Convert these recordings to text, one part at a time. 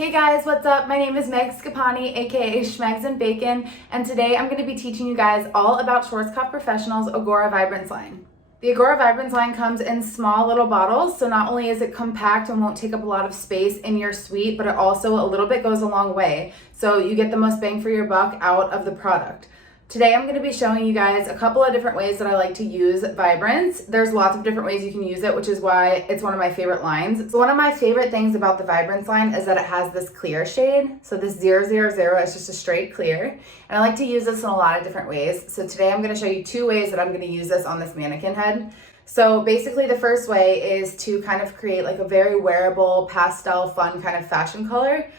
Hey guys, what's up? My name is Meg Schipani, aka Schmegs and Bacon, and today I'm going to be teaching you guys all about Schwarzkopf Professional's IGORA VIBRANCE line. The IGORA VIBRANCE line comes in small little bottles, so not only is it compact and won't take up a lot of space in your suite, but it also a little bit goes a long way, so you get the most bang for your buck out of the product. Today I'm going to be showing you guys a couple of different ways that I like to use Vibrance. There's lots of different ways you can use it, which is why it's one of my favorite lines. So one of my favorite things about the Vibrance line is that it has this clear shade. So this 000 is just a straight clear. And I like to use this in a lot of different ways. So today I'm going to show you two ways that I'm going to use this on this mannequin head. So basically the first way is to kind of create like a very wearable, pastel, fun kind of fashion color.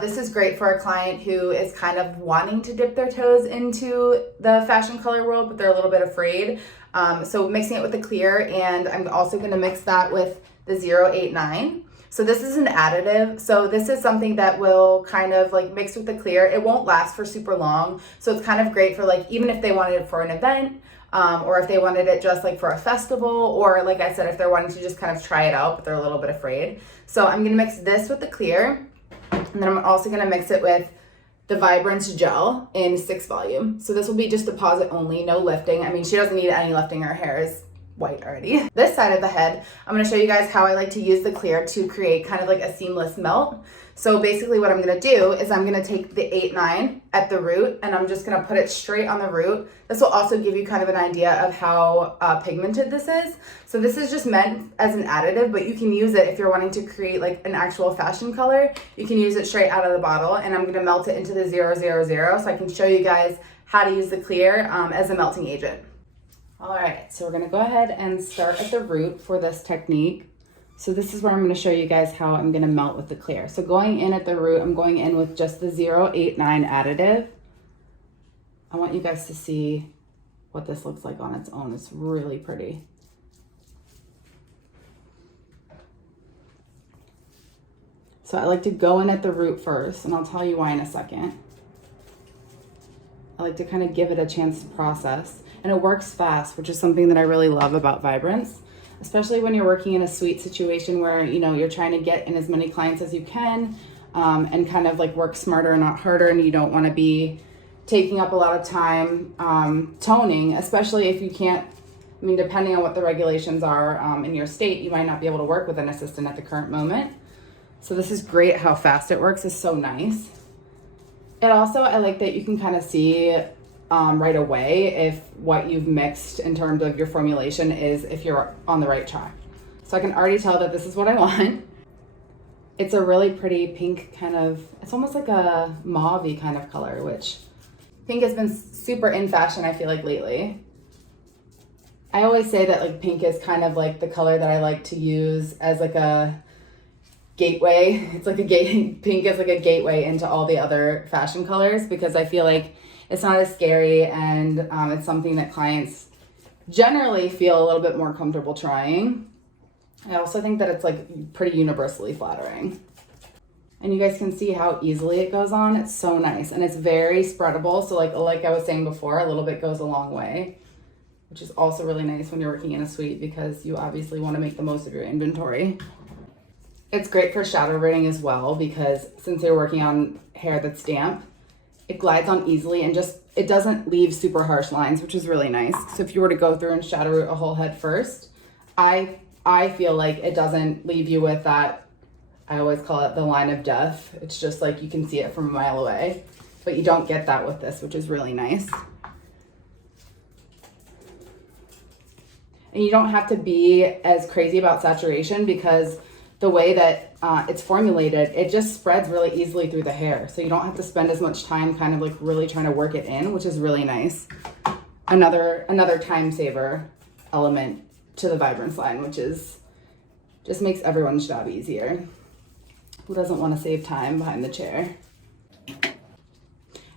This is great for a client who is kind of wanting to dip their toes into the fashion color world, but they're a little bit afraid. So mixing it with the clear, and I'm also going to mix that with the 089. So this is an additive. So this is something that will kind of like mix with the clear. It won't last for super long. So it's kind of great for like, even if they wanted it for an event, or if they wanted it just like for a festival, or like I said, if they're wanting to just kind of try it out, but they're a little bit afraid. So I'm going to mix this with the clear. And then I'm also going to mix it with the Vibrance gel in 6 volume. So this will be just deposit only, no lifting. I mean, she doesn't need any lifting. Her hair is white already. This side of the head, I'm going to show you guys how I like to use the clear to create kind of like a seamless melt. So basically what I'm going to do is I'm going to take the 89 at the root, and I'm just going to put it straight on the root. This will also give you kind of an idea of how pigmented this is. So this is just meant as an additive, but you can use it if you're wanting to create like an actual fashion color. You can use it straight out of the bottle, and I'm going to melt it into the 000 so I can show you guys how to use the clear as a melting agent. All right, so we're going to go ahead and start at the root for this technique. So this is where I'm going to show you guys how I'm going to melt with the clear. So going in at the root, I'm going in with just the 089 additive. I want you guys to see what this looks like on its own. It's really pretty. So I like to go in at the root first, and I'll tell you why in a second. I like to kind of give it a chance to process, and it works fast, which is something that I really love about Vibrance. Especially when you're working in a suite situation where, you know, you're trying to get in as many clients as you can, and kind of like work smarter and not harder, and you don't want to be taking up a lot of time toning, especially if you can't, I mean, depending on what the regulations are in your state, you might not be able to work with an assistant at the current moment. So this is great how fast it works. It's so nice. And also I like that you can kind of see right away if what you've mixed in terms of your formulation is if you're on the right track. So I can already tell that this is what I want. It's a really pretty pink kind of, it's almost like a mauve-y kind of color, which pink has been super in fashion, I feel like, lately. I always say that like pink is kind of like the color that I like to use as like a gateway. It's like a pink is like a gateway into all the other fashion colors, because I feel like it's not as scary, and it's something that clients generally feel a little bit more comfortable trying. I also think that it's like pretty universally flattering. And you guys can see how easily it goes on. It's so nice, and it's very spreadable. So like I was saying before, a little bit goes a long way, which is also really nice when you're working in a suite, because you obviously want to make the most of your inventory. It's great for shadow writing as well, because since you're working on hair that's damp, it glides on easily, and just, it doesn't leave super harsh lines, which is really nice. So if you were to go through and shadow root a whole head first, I feel like it doesn't leave you with that, I always call it the line of death. It's just like you can see it from a mile away, but you don't get that with this, which is really nice. And you don't have to be as crazy about saturation, because the way that it's formulated, it just spreads really easily through the hair. So you don't have to spend as much time kind of like really trying to work it in, which is really nice. Another time saver element to the Vibrance line, which is just makes everyone's job easier. Who doesn't want to save time behind the chair?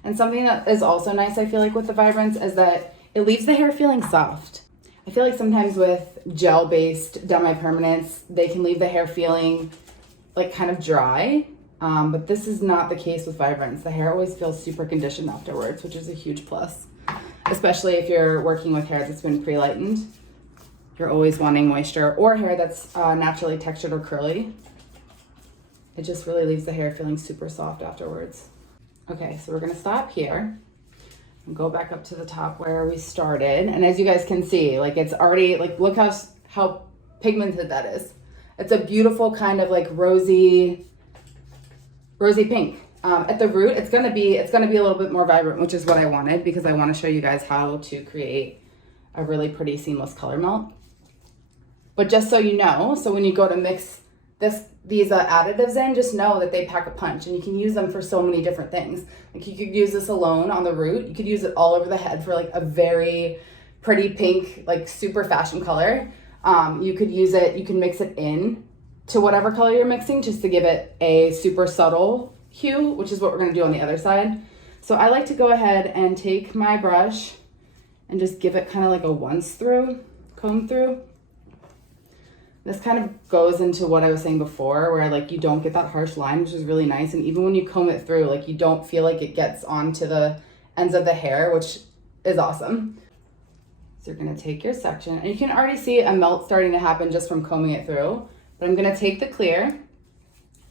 And something that is also nice, I feel like, with the Vibrance is that it leaves the hair feeling soft. I feel like sometimes with gel-based demi-permanents, they can leave the hair feeling like kind of dry, but this is not the case with Vibrance. The hair always feels super conditioned afterwards, which is a huge plus, especially if you're working with hair that's been pre-lightened. You're always wanting moisture, or hair that's naturally textured or curly. It just really leaves the hair feeling super soft afterwards. Okay, so we're gonna stop here and go back up to the top where we started. And as you guys can see, like it's already, like look how pigmented that is. It's a beautiful kind of like rosy pink. At the root, it's gonna be a little bit more vibrant, which is what I wanted because I want to show you guys how to create a really pretty seamless color melt. But just so you know, so when you go to mix these additives in, just know that they pack a punch and you can use them for so many different things. Like you could use this alone on the root. You could use it all over the head for like a very pretty pink, like super fashion color. You could use it, you can mix it in to whatever color you're mixing just to give it a super subtle hue, which is what we're gonna do on the other side. So I like to go ahead and take my brush and just give it kind of like a once through, comb through. This kind of goes into what I was saying before, where like you don't get that harsh line, which is really nice. And even when you comb it through, like you don't feel like it gets onto the ends of the hair, which is awesome. So you're gonna take your section, and you can already see a melt starting to happen just from combing it through. But I'm gonna take the clear.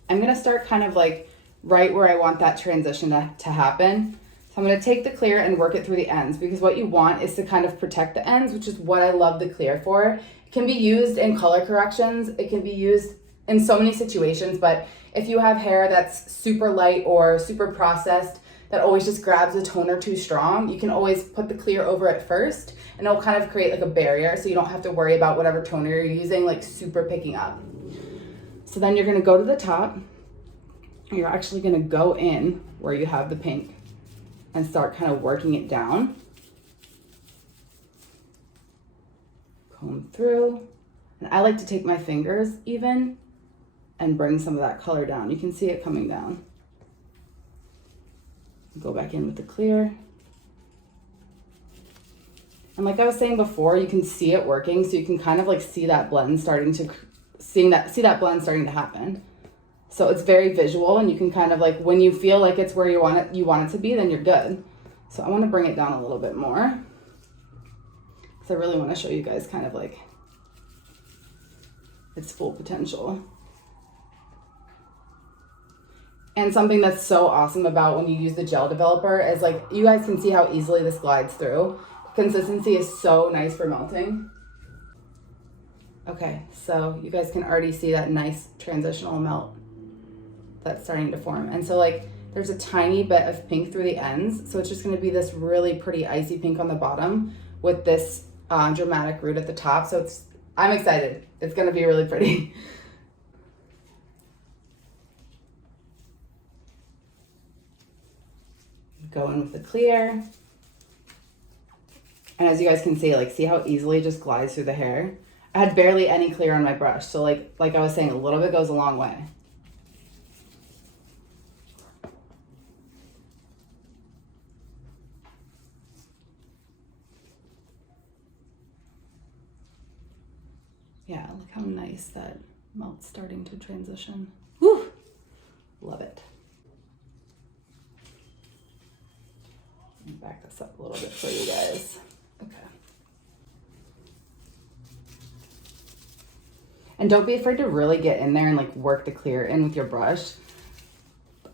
I'm gonna start kind of like right where I want that transition to happen. So I'm gonna take the clear and work it through the ends, because what you want is to kind of protect the ends, which is what I love the clear for. It can be used in color corrections. It can be used in so many situations, but if you have hair that's super light or super processed that always just grabs a toner too strong, you can always put the clear over it first, and it'll kind of create like a barrier so you don't have to worry about whatever toner you're using like super picking up. So then you're gonna go to the top, and you're actually gonna go in where you have the pink and start kind of working it down. Comb through. And I like to take my fingers even and bring some of that color down. You can see it coming down. Go back in with the clear. And like I was saying before, you can see it working, so you can kind of like see that blend starting to happen. So it's very visual, and you can kind of like, when you feel like it's where you want it to be, then you're good. So I want to bring it down a little bit more, because I really want to show you guys kind of like its full potential. And something that's so awesome about when you use the gel developer is like, you guys can see how easily this glides through. Consistency is so nice for melting. Okay, so you guys can already see that nice transitional melt that's starting to form. And so like there's a tiny bit of pink through the ends, so it's just going to be this really pretty icy pink on the bottom with this dramatic root at the top. So I'm excited. It's going to be really pretty. Go in with the clear. And as you guys can see, like, see how easily it just glides through the hair? I had barely any clear on my brush, so like I was saying, a little bit goes a long way. Yeah, look how nice that melt's starting to transition. Woo! Love it. Let me back this up a little bit for you guys. Okay. And don't be afraid to really get in there and like work the clear in with your brush.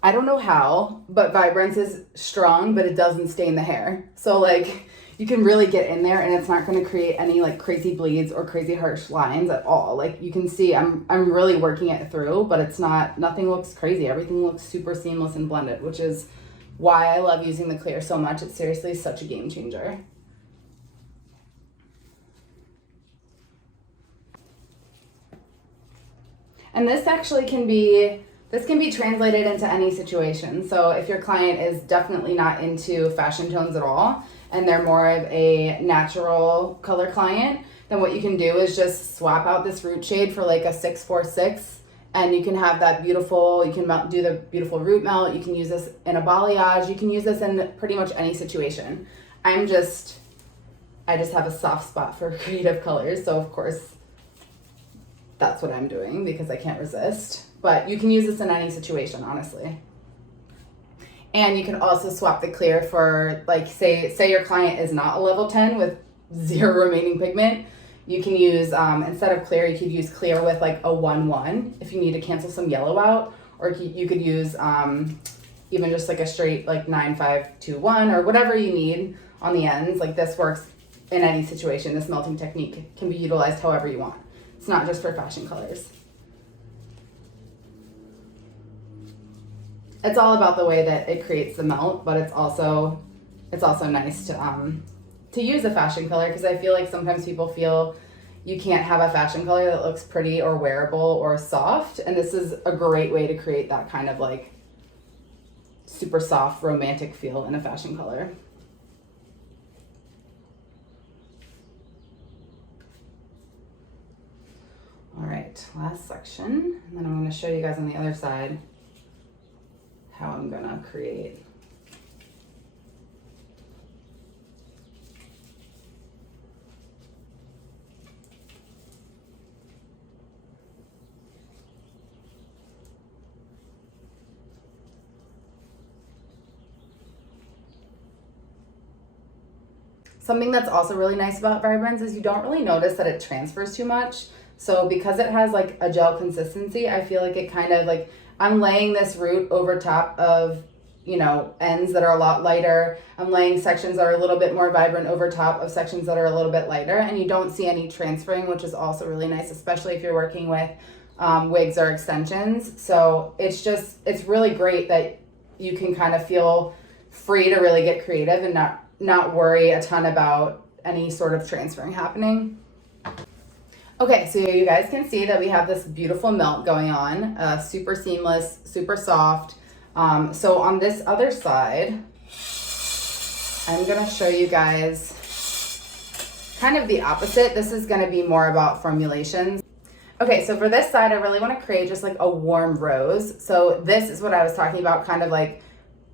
I don't know how, but Vibrance is strong, but it doesn't stain the hair. So like you can really get in there, and it's not going to create any like crazy bleeds or crazy harsh lines at all. Like you can see I'm really working it through, but it's nothing looks crazy. Everything looks super seamless and blended, which is why I love using the clear so much. It's seriously such a game changer. And this actually can be translated into any situation. So if your client is definitely not into fashion tones at all, and they're more of a natural color client, then what you can do is just swap out this root shade for like a 646, and you can have that beautiful, you can do the beautiful root melt. You can use this in a balayage. You can use this in pretty much any situation. I just have a soft spot for creative colors, so of course that's what I'm doing because I can't resist. But you can use this in any situation, honestly. And you can also swap the clear for, like, say your client is not a level 10 with 0 remaining pigment. You can use, instead of clear, you could use clear with like a 1-1 if you need to cancel some yellow out. or you could use even just like a straight like 9-5-2-1 or whatever you need on the ends. Like this works in any situation. This melting technique can be utilized however you want. It's not just for fashion colors. It's all about the way that it creates the melt, but it's also nice to use a fashion color, because I feel like sometimes people feel you can't have a fashion color that looks pretty or wearable or soft, and this is a great way to create that kind of like super soft romantic feel in a fashion color. All right, last section, and then I'm going to show you guys on the other side how I'm gonna create. Something that's also really nice about Vibrance is you don't really notice that it transfers too much. So because it has like a gel consistency, I feel like it kind of like, I'm laying this root over top of, you know, ends that are a lot lighter. I'm laying sections that are a little bit more vibrant over top of sections that are a little bit lighter, and you don't see any transferring, which is also really nice, especially if you're working with wigs or extensions. So it's really great that you can kind of feel free to really get creative and not worry a ton about any sort of transferring happening. Okay, so you guys can see that we have this beautiful melt going on, super seamless, super soft. So on this other side, I'm gonna show you guys kind of the opposite. This is gonna be more about formulations. Okay, so for this side, I really wanna create just like a warm rose. So this is what I was talking about, kind of like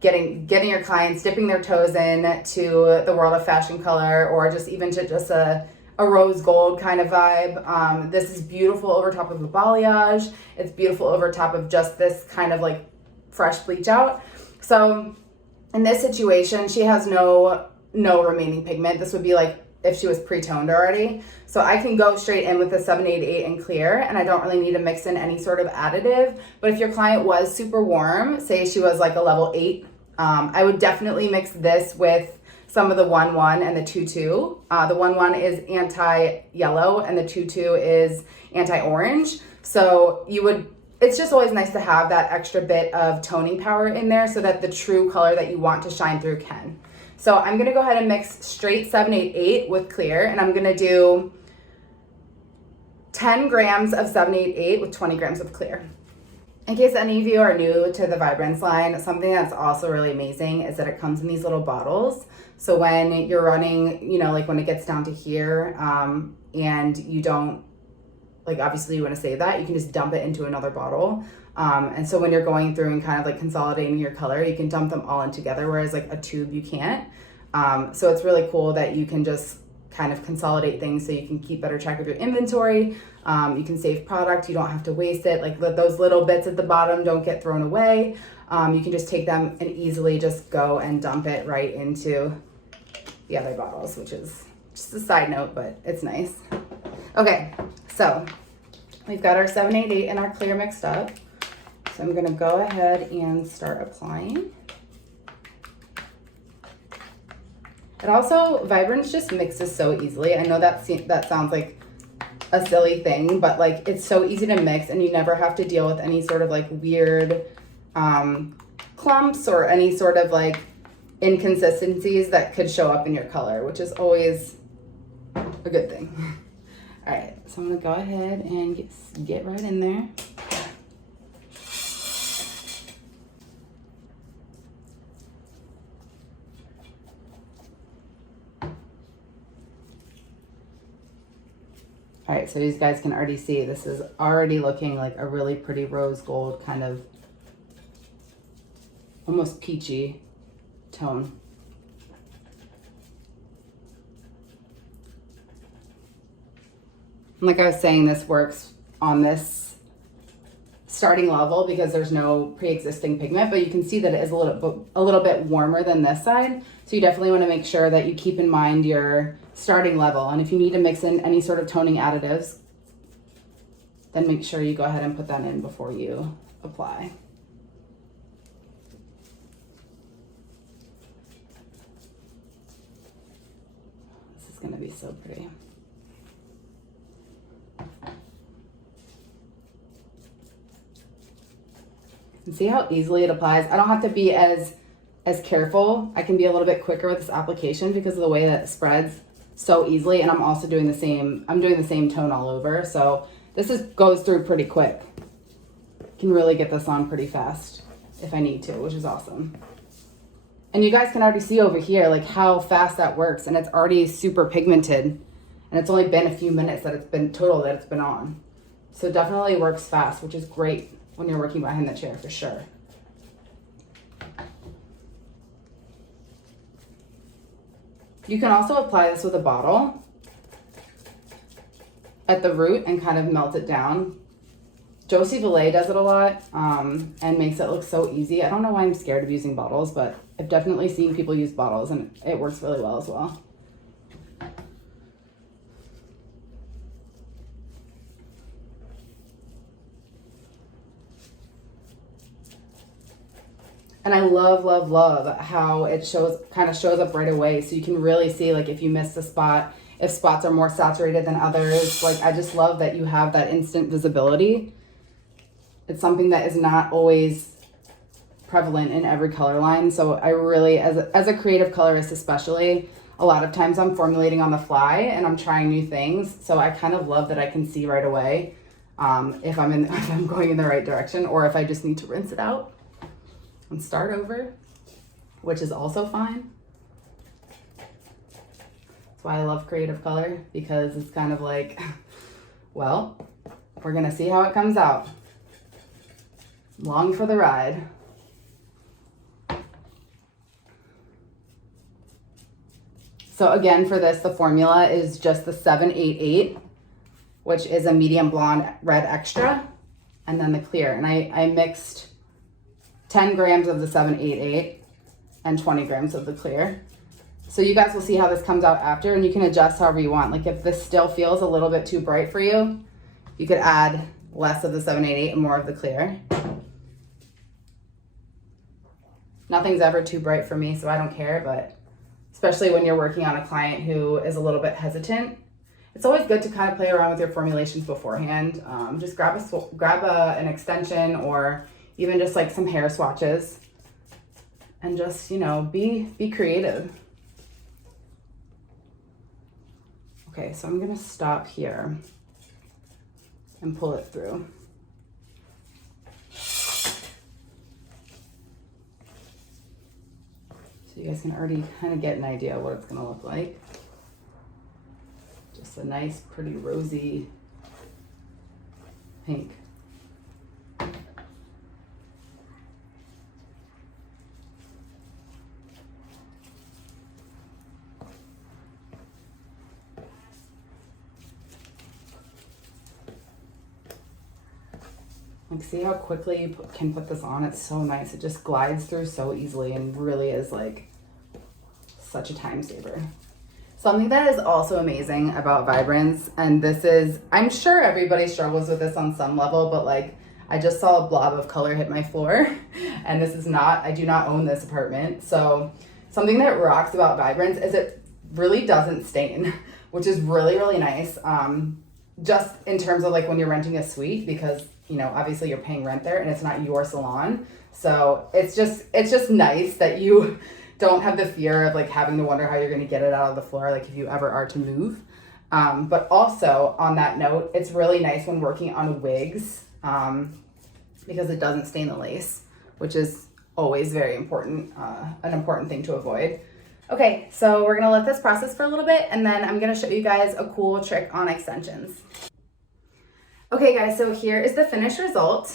getting your clients dipping their toes in to the world of fashion color, or just even to just a rose gold kind of vibe. This is beautiful over top of a balayage. It's beautiful over top of just this kind of like fresh bleach out. So in this situation, she has no remaining pigment. This would be like if she was pre-toned already. So I can go straight in with the 788 and clear, and I don't really need to mix in any sort of additive. But if your client was super warm, say she was like a level 8, I would definitely mix this with some of the 1-1 and the 2-2. The 1-1 is anti-yellow and the 2-2 is anti-orange. So it's just always nice to have that extra bit of toning power in there so that the true color that you want to shine through can. So I'm gonna go ahead and mix straight 788 with clear, and I'm gonna do 10 grams of 788 with 20 grams of clear. In case any of you are new to the Vibrance line, something that's also really amazing is that it comes in these little bottles. So when you're running, you know, like when it gets down to here, and you don't, like obviously you want to save that, you can just dump it into another bottle. And so when you're going through and kind of like consolidating your color, you can dump them all in together, whereas like a tube you can't. So it's really cool that you can just kind of consolidate things so you can keep better track of your inventory. You can save product, you don't have to waste it. Like those little bits at the bottom don't get thrown away. You can just take them and easily just go and dump it right into the other bottles, which is just a side note, but it's nice. Okay, so we've got our 788 and our clear mixed up. So I'm gonna go ahead and start applying. It also, Vibrance just mixes so easily. I know that sounds like a silly thing, but like it's so easy to mix and you never have to deal with any sort of like weird clumps or any sort of like inconsistencies that could show up in your color, which is always a good thing. All right, so I'm gonna go ahead and get right in there. All right, so these guys can already see this is already looking like a really pretty rose gold, kind of almost peachy tone. And like I was saying, this works on this starting level because there's no pre-existing pigment, but you can see that it is a little bit warmer than this side. So you definitely want to make sure that you keep in mind your starting level. And if you need to mix in any sort of toning additives, then make sure you go ahead and put that in before you apply. gonna be so pretty. And see how easily it applies? I don't have to be as careful. I can be a little bit quicker with this application because of the way that it spreads so easily. And I'm also doing the same, I'm doing the same tone all over. So this goes through pretty quick. Can really get this on pretty fast if I need to, which is awesome. And you guys can already see over here like how fast that works, and it's already super pigmented, and it's only been a few minutes that it's been on. So definitely works fast, which is great when you're working behind the chair for sure. You can also apply this with a bottle at the root and kind of melt it down. Josie Valet does it a lot and makes it look so easy. I don't know why I'm scared of using bottles, but I've definitely seen people use bottles and it works really well as well. And I love, love, love how it kind of shows up right away. So you can really see like if you missed a spot, if spots are more saturated than others. Like I just love that you have that instant visibility. It's something that is not always prevalent in every color line. So I really, as a creative colorist especially, a lot of times I'm formulating on the fly and I'm trying new things. So I kind of love that I can see right away if I'm going in the right direction, or if I just need to rinse it out and start over, which is also fine. That's why I love creative color, because it's kind of like, well, we're gonna see how it comes out. Long for the ride. So again, for this, the formula is just the 788, which is a medium blonde red extra, and then the clear. And I mixed 10 grams of the 788 and 20 grams of the clear. So you guys will see how this comes out after, and you can adjust however you want. Like if this still feels a little bit too bright for you, you could add less of the 788 and more of the clear. Nothing's ever too bright for me, so I don't care, but especially when you're working on a client who is a little bit hesitant, it's always good to kind of play around with your formulations beforehand. Just grab an extension, or even just like some hair swatches, and just, you know, be creative. Okay, so I'm gonna stop here and pull it through. So you guys can already kind of get an idea of what it's gonna look like. Just a nice, pretty rosy pink. Like, see how quickly you can put this on? It's so nice. It just glides through so easily and really is like such a time saver. Something that is also amazing about Vibrance, and this is, I'm sure everybody struggles with this on some level, but like I just saw a blob of color hit my floor, and this is not, I do not own this apartment. So something that rocks about Vibrance is it really doesn't stain, which is really, really nice. Just in terms of like when you're renting a suite, because you know, obviously you're paying rent there and it's not your salon. So it's just nice that you don't have the fear of like having to wonder how you're going to get it out of the floor, like if you ever are to move. But also on that note, it's really nice when working on wigs because it doesn't stain the lace, which is always very important, an important thing to avoid. Okay, so we're going to let this process for a little bit, and then I'm going to show you guys a cool trick on extensions. Okay guys, so here is the finished result.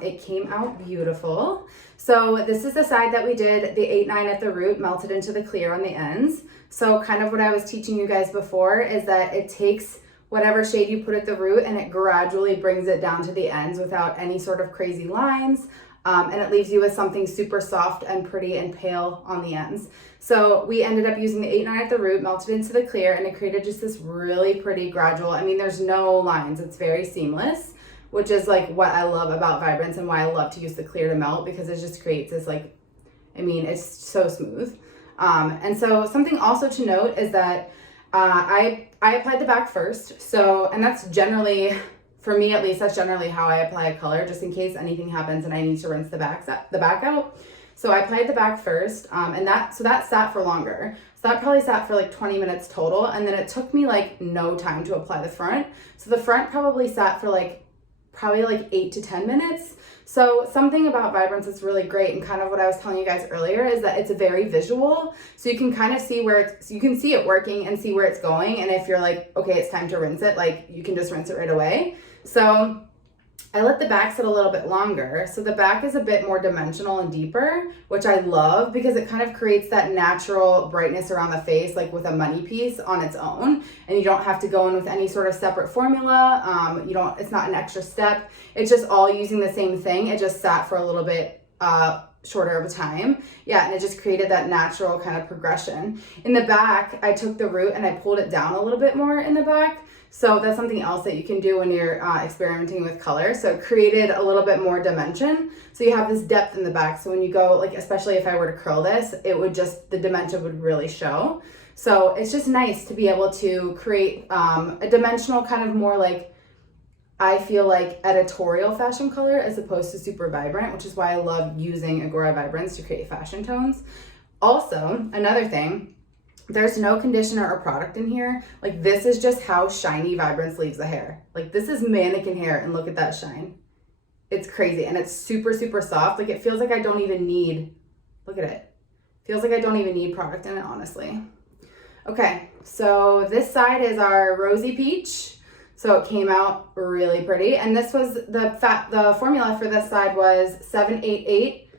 It came out beautiful. So this is the side that we did the 8-9 at the root, melted into the clear on the ends. So kind of what I was teaching you guys before is that it takes whatever shade you put at the root and it gradually brings it down to the ends without any sort of crazy lines. And it leaves you with something super soft and pretty and pale on the ends. So we ended up using the 8-9 at the root, melted into the clear, and it created just this really pretty gradual, I mean, there's no lines, it's very seamless, which is like what I love about Vibrance and why I love to use the clear to melt, because it just creates this like, I mean, it's so smooth. And so something also to note is that I applied the back first. So, and that's generally, for me at least, that's generally how I apply a color, just in case anything happens and I need to rinse the back out. So I applied the back first, and that sat for longer. So that probably sat for like 20 minutes total, and then it took me like no time to apply the front. So the front probably sat for probably 8 to 10 minutes. So something about Vibrance that's really great, and kind of what I was telling you guys earlier, is that it's very visual. So you can kind of see you can see it working and see where it's going. And if you're like, okay, it's time to rinse it, like you can just rinse it right away. So I let the back sit a little bit longer. So the back is a bit more dimensional and deeper, which I love because it kind of creates that natural brightness around the face, like with a money piece on its own. And you don't have to go in with any sort of separate formula. It's not an extra step. It's just all using the same thing. It just sat for a little bit shorter of a time. Yeah, and it just created that natural kind of progression. In the back, I took the root and I pulled it down a little bit more in the back. So that's something else that you can do when you're experimenting with color. So it created a little bit more dimension. So you have this depth in the back. So when you go, like, especially if I were to curl this, the dimension would really show. So it's just nice to be able to create a dimensional kind of more like, I feel like editorial fashion color as opposed to super vibrant, which is why I love using Agora Vibrance to create fashion tones. Also, another thing, there's no conditioner or product in here. Like, this is just how shiny Vibrance leaves the hair. Like, this is mannequin hair, and look at that shine. It's crazy, and it's super, super soft. Like, it feels like I don't even need, look at it. Feels like I don't even need product in it, honestly. Okay, so this side is our rosy peach. So it came out really pretty. And this was the formula for this side was 788.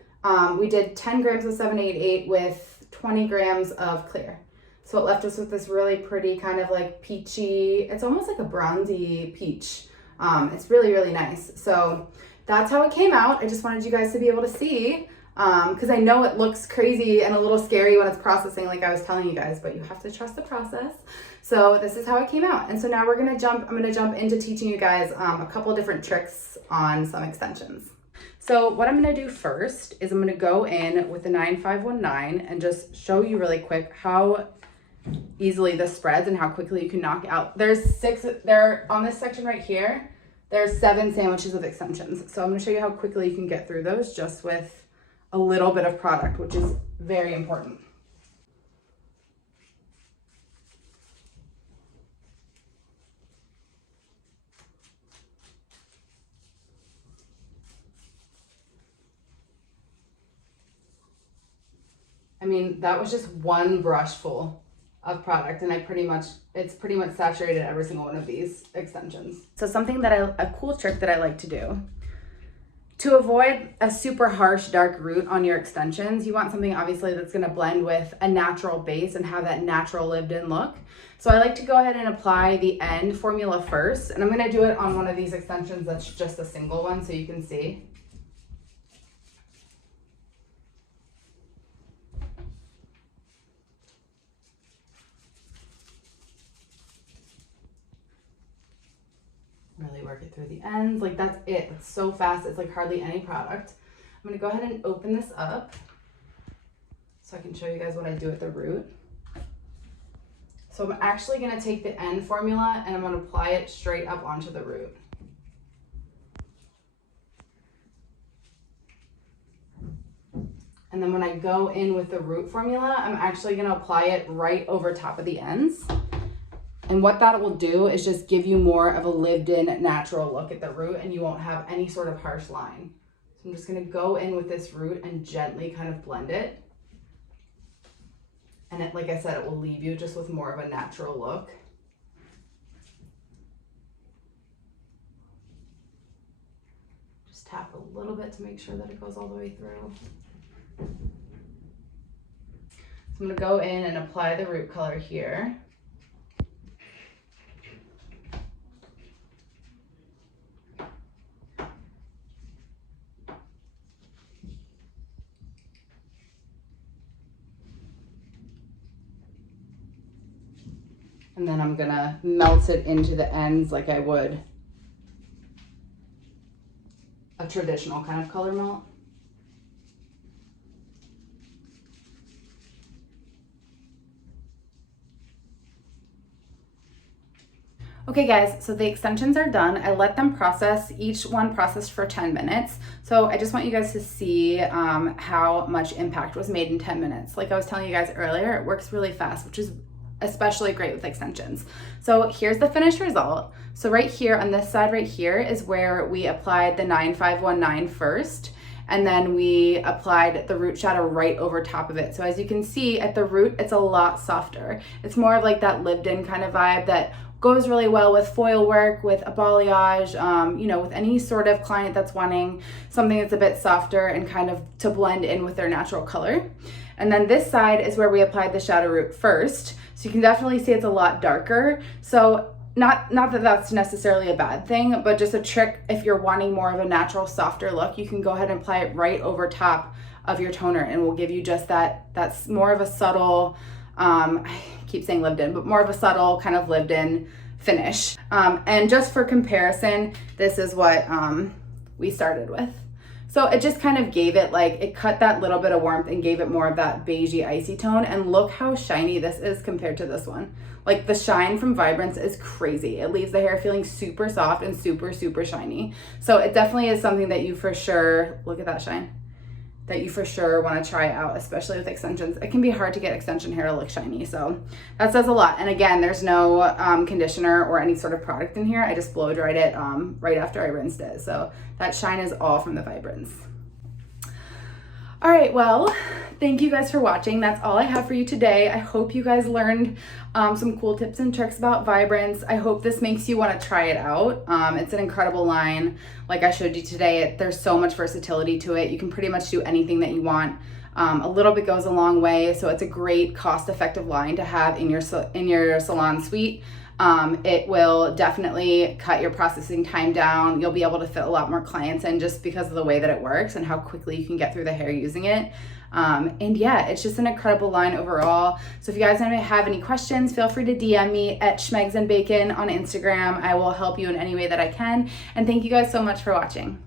We did 10 grams of 788 with 20 grams of clear. So it left us with this really pretty kind of like peachy, it's almost like a bronzy peach. It's really, really nice. So that's how it came out. I just wanted you guys to be able to see, because I know it looks crazy and a little scary when it's processing, like I was telling you guys, but you have to trust the process. So this is how it came out. And so now I'm gonna jump into teaching you guys a couple of different tricks on some extensions. So what I'm gonna do first is I'm gonna go in with the 9519 and just show you really quick how easily this spreads and how quickly you can knock out. On this section right here, there's 7 sandwiches of extensions. So I'm gonna show you how quickly you can get through those just with a little bit of product, which is very important. I mean, that was just one brush full of product, and it's pretty much saturated every single one of these extensions. So a cool trick that I like to do to avoid a super harsh dark root on your extensions, you want something obviously that's gonna blend with a natural base and have that natural lived in look. So I like to go ahead and apply the end formula first, and I'm gonna do it on one of these extensions that's just a single one so you can see. Really work it through the ends. Like, that's it. It's so fast. It's like hardly any product. I'm going to go ahead and open this up so I can show you guys what I do at the root. So I'm actually going to take the end formula and I'm going to apply it straight up onto the root. And then when I go in with the root formula, I'm actually going to apply it right over top of the ends. And what that will do is just give you more of a lived-in natural look at the root, and you won't have any sort of harsh line. So I'm just going to go in with this root and gently kind of blend it. And it, like I said, it will leave you just with more of a natural look. Just tap a little bit to make sure that it goes all the way through. So I'm going to go in and apply the root color here. And then I'm gonna melt it into the ends like I would a traditional kind of color melt. Okay guys, so the extensions are done. I let them process, each one processed for 10 minutes. So I just want you guys to see how much impact was made in 10 minutes. Like I was telling you guys earlier, it works really fast, which is especially great with extensions. So here's the finished result. So right here on this side right here is where we applied the 9519 first, and then we applied the root shadow right over top of it. So as you can see at the root, it's a lot softer. It's more of like that lived in kind of vibe that goes really well with foil work, with a balayage, you know, with any sort of client that's wanting something that's a bit softer and kind of to blend in with their natural color. And then this side is where we applied the shadow root first. So you can definitely see it's a lot darker. So not that that's necessarily a bad thing, but just a trick if you're wanting more of a natural, softer look, you can go ahead and apply it right over top of your toner and we'll give you just that's more of a subtle, I keep saying lived in, but more of a subtle kind of lived in finish. And just for comparison, this is what we started with. So it just kind of gave it like, it cut that little bit of warmth and gave it more of that beigey icy tone. And look how shiny this is compared to this one. Like the shine from Vibrance is crazy. It leaves the hair feeling super soft and super, super shiny. So it definitely is something that you for sure, look at that shine, that you for sure want to try out, especially with extensions. It can be hard to get extension hair to look shiny, so that says a lot. And again, there's no conditioner or any sort of product in here. I just blow dried it right after I rinsed it. So that shine is all from the Vibrance. All right, well, thank you guys for watching. That's all I have for you today. I hope you guys learned some cool tips and tricks about Vibrance. I hope this makes you want to try it out. It's an incredible line. Like I showed you today, there's so much versatility to it. You can pretty much do anything that you want. A little bit goes a long way, so it's a great cost-effective line to have in your salon suite. It will definitely cut your processing time down. You'll be able to fit a lot more clients in just because of the way that it works and how quickly you can get through the hair using it. And yeah, it's just an incredible line overall. So if you guys have any questions, feel free to DM me at schmegsandbacon on Instagram. I will help you in any way that I can. And thank you guys so much for watching.